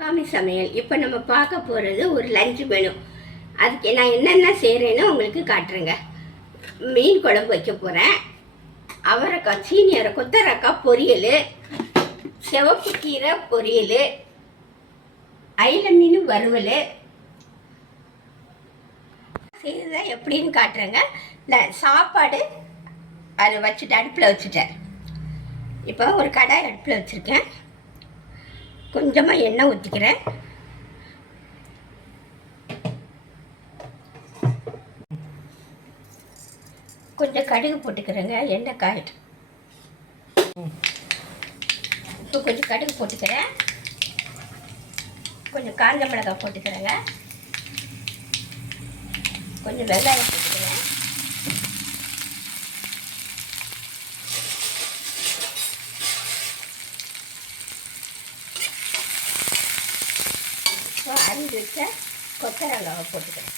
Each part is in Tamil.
சாமி சமையல். இப்போ நம்ம பார்க்க போகிறது ஒரு லஞ்ச் மெனு. அதுக்கு நான் என்னென்ன செய்கிறேன்னு உங்களுக்கு காட்டுறேங்க. மீன் குழம்பு வைக்க போகிறேன். அவரைக்காய், சீனியரை, கொத்தரக்காய் பொரியல், சிவப்பு கீரை பொரியல், ஐல மீன் வறுவல் செய்கிறத எப்படின்னு காட்டுறேங்க. சாப்பாடு அதை வச்சுட்டு அடுப்பில் வச்சுட்டேன். இப்போ ஒரு கடாய் அடுப்பில் வச்சுருக்கேன். கொஞ்சமாக எண்ணெய் ஊற்றிக்கிறேன். கொஞ்சம் கடுகு போட்டுக்கிறேங்க. எண்ணெய் காயிட்டு இப்போ கொஞ்சம் கடுகு போட்டுக்கிறேன். கொஞ்சம் காஞ்ச மிளகாய் போட்டுக்கிறேங்க. கொஞ்சம் வெங்காயம் போட்டுக்கிறேன். அரிஞ்சு வச்ச கொத்தரங்காவை போட்டுக்கிறேன்.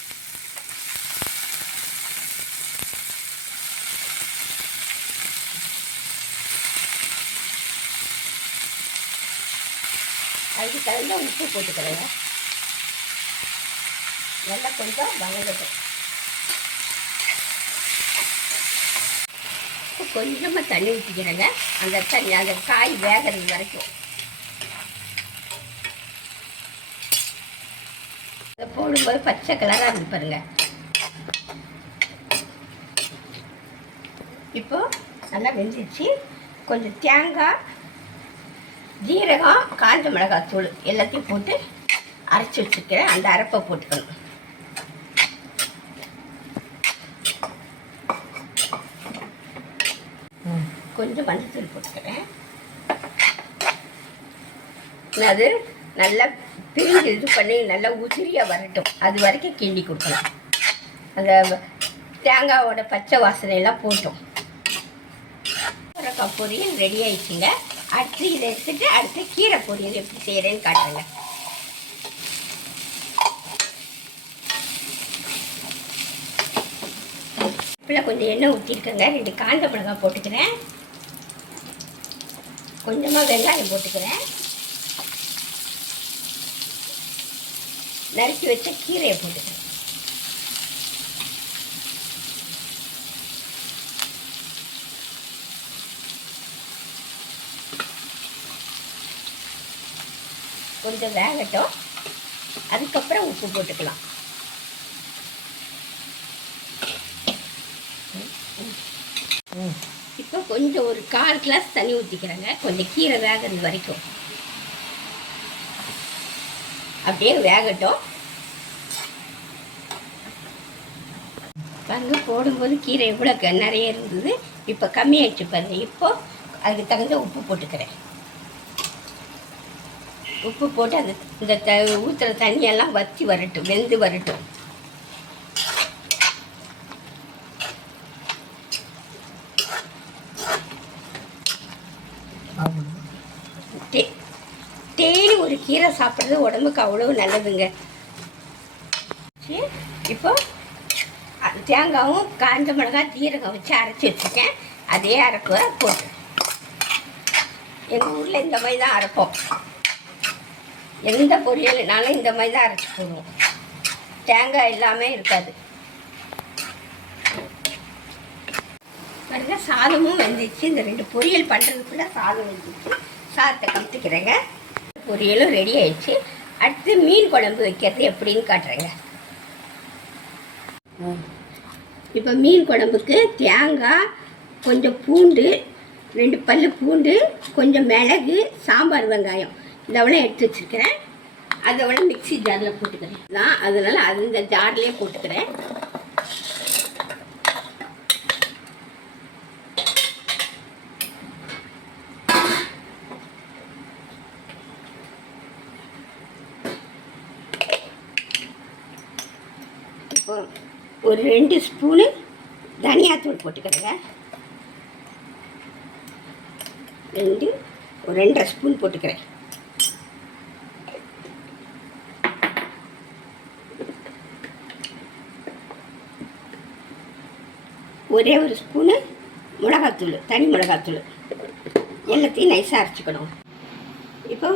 அதுக்கு தகுந்த உப்பு போட்டுக்கிறேங்க. நல்லா கொஞ்சம் வதங்கட்டும். கொஞ்சமாக தண்ணி ஊற்றிக்கிறேங்க. அந்த காய் வேகிறது வரைக்கும். போடும்போது பச்சை கலராக இருந்து பாருங்க. இப்போ நல்லா வெந்துச்சு. கொஞ்சம் தேங்காய், ஜீரகம், காஞ்ச மிளகாய் தூள் எல்லாத்தையும் போட்டு அரைச்சி வச்சுருக்கிறேன். அந்த அரைப்பை போட்டுக்கணும். கொஞ்சம் மஞ்சத்தூள் போட்டுக்கிறேன். அது நல்லா பிரிஞ்சு இது பண்ணி நல்லா உதிரியாக வரட்டும். அது வரைக்கும் கிண்டி கொடுக்கலாம். அந்த தேங்காயோட பச்சை வாசனையெல்லாம் போட்டோம். அவரைக்காய் பொரியல் ரெடி ஆயிடுச்சுங்க. அடுத்து இதை எடுத்துட்டு அடுத்து கீரை பொரியல் எப்படி செய்கிறேன்னு காட்டுறேங்க. இப்போலாம் கொஞ்சம் எண்ணெய் ஊற்றிருக்கேங்க. 2 காஞ்ச மிளகாய் போட்டுக்கிறேன். கொஞ்சமாக வெங்காயம் போட்டுக்கிறேன். நறுக்கி வச்ச கீரையை போட்டுக்கிறேன். கொஞ்சம் வேகட்டும். அதுக்கப்புறம் உப்பு போட்டுக்கலாம். இப்போ கொஞ்சம் ஒரு 1/4 கிளாஸ் தண்ணி ஊற்றிக்கிறேங்க. கொஞ்சம் கீரை வேகிறது வரைக்கும் அப்படியே வேகட்டும். பாருங்க, போடும்போது கீரை எவ்வளோ நிறைய இருந்தது. இப்போ கம்மியாயிடுச்சு பாருங்க. இப்போ அதுக்கு தகுந்த உப்பு போட்டுக்கிறேன். உப்பு போட்டு அது இந்த ஊற்றுற தண்ணியெல்லாம் வற்றி வரட்டும், வெந்து வரட்டும். டெய்லி ஒரு கீரை சாப்பிட்றது உடம்புக்கு அவ்வளோ நல்லதுங்க. இப்போ தேங்காயும் காஞ்ச மிளகாய், ஜீரகம் வச்சு அரைச்சி வச்சுருக்கேன். அதே அரைப்பை போட்டு எங்கள் ஊரில் இந்த மாதிரி தான் அரைப்போம். எந்த பொரியல்னாலும் இந்த மாதிரி தான் அரைச்சி போடுவோம். தேங்காய் எல்லாமே இருக்காது. பாருங்க, சாதமும் வெந்துச்சு. இந்த 2 பொரியல் பண்ணுறதுக்குள்ள சாதம் வெந்துச்சு. சாதத்தை கற்றுக்கிறேங்க. பொரியலும் ரெடி ஆயிடுச்சு. அடுத்து மீன் குழம்பு வைக்கிறது எப்படின்னு காட்டுறேங்க. இப்போ மீன் குழம்புக்கு தேங்காய், கொஞ்சம் பூண்டு, 2 பல்லு பூண்டு, கொஞ்சம் மிளகு, சாம்பார் வெங்காயம் இதெல்லாம் எடுத்து வச்சுருக்கிறேன். அதோட மிக்சி ஜாரில் போட்டுக்கிறேன். நான் அதனால் அந்த ஜார்லேயே போட்டுக்கிறேன். இப்போ ஒரு 2 ஸ்பூனு தனியாத்தூள் போட்டுக்கிறேங்க. ஒரு 2.5 ஸ்பூன் போட்டுக்கிறேன். ஒரே ஒரு ஸ்பூனு மிளகாத்தூள், தனி மிளகாத்தூள் எல்லாத்தையும் நைஸாக அரைச்சிக்கணும். இப்போ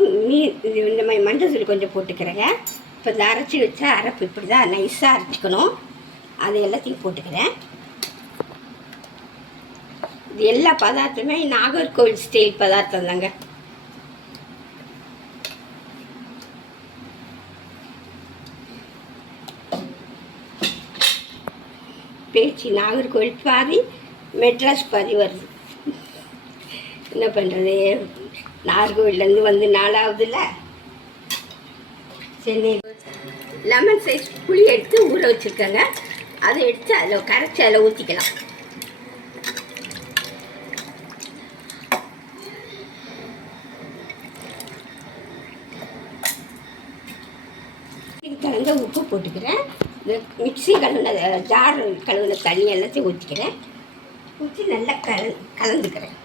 இந்த மாதிரி மஞ்சள் தூள் கொஞ்சம் போட்டுக்கிறேங்க. இப்போ இந்த அரைச்சி வச்ச அரைப்பு இப்படி தான் நைஸாக அரைச்சிக்கணும். அது எல்லாத்தையும் போட்டுக்கிறேன். இது எல்லா பதார்த்தமே நாகர்கோவில் ஸ்டைல் பதார்த்தம் தாங்க. பேச்சு நாகர்கோவில் பாதி மெட்ராஸ் பாதி வருது. என்ன பண்ணுறது, நாகர்கோவிலேருந்து வந்து 4ஆவதுல. சரி, லெமன் சைஸ் புளி எடுத்து ஊற வச்சுருக்கேங்க. அதை எடுத்து அதில் கரைச்சி அதில் ஊற்றிக்கலாம். இதுக்கு தகுந்த உப்பு போட்டுக்கிறேன். இந்த மிக்ஸி கழுவுன ஜார் கழுவுன தண்ணி எல்லாத்தையும் ஊற்றிக்கிறேன். ஊற்றி நல்லா கலந்துக்கிறேன்.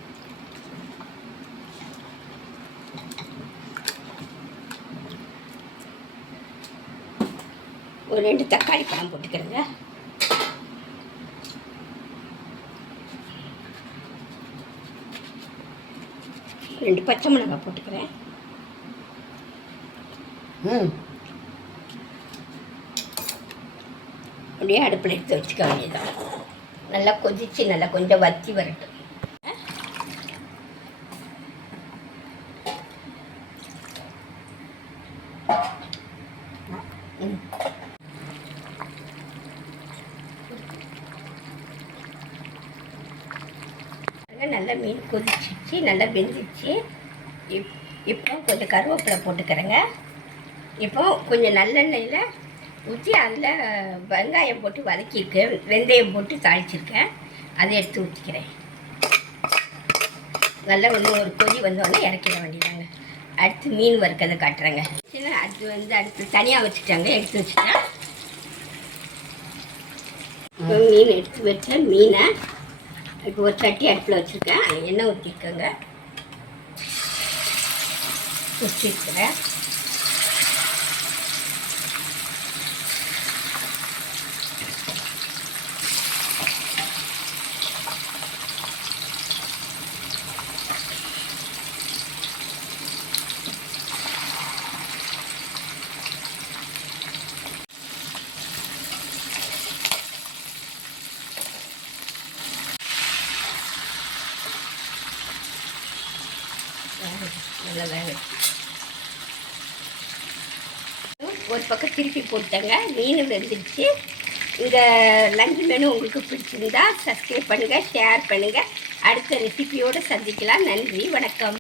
ஒரு 2 தக்காளி பழம் போட்டுக்கிறேங்க. ரெண்டு பச்சை மிளகாய் போட்டுக்கிறேன். அப்படியே அடுப்பில் எடுத்து வச்சுக்க வேண்டியதான். நல்லா கொதிச்சு நல்லா கொஞ்சம் வத்தி வரட்டும். நல்லா மீன் கொதிச்சிச்சு, நல்லா வெந்துச்சு. இப்போ கொஞ்சம் கருவேப்பிலை போட்டுக்கிறேங்க. இப்போ கொஞ்சம் நல்லெண்ணெயில் ஊற்றி அதில் வெங்காயம் போட்டு வதக்கியிருக்கேன், வெந்தயம் போட்டு தாளிச்சிருக்கேன். அதை எடுத்து ஊற்றிக்கிறேன். நல்லா ஒரு கொதி வந்தோடனே இறக்கிட வேண்டியதாங்க. அடுத்து மீன் வறுக்கிறத காட்டுறேங்க. அது அடுத்து தனியாக வச்சுட்டாங்க, எடுத்து வச்சுட்டேன். இப்போ மீன் எடுத்து வச்ச மீனை இப்போ ஒரு சட்டி அடுப்பில் வச்சுருக்கேன். எண்ணெய் ஊற்றிருக்கேங்க, ஊற்றிருக்கிறேன். நல்லா வேக ஒரு பக்கம் திருப்பி போட்டேங்க. மீன் வெந்துடுச்சு. இந்த லஞ்ச் மெனு உங்களுக்கு பிடிச்சிருந்தா சப்ஸ்கிரைப் பண்ணுங்கள், ஷேர் பண்ணுங்கள். அடுத்த ரெசிபியோடு சந்திக்கலாம். நன்றி, வணக்கம்.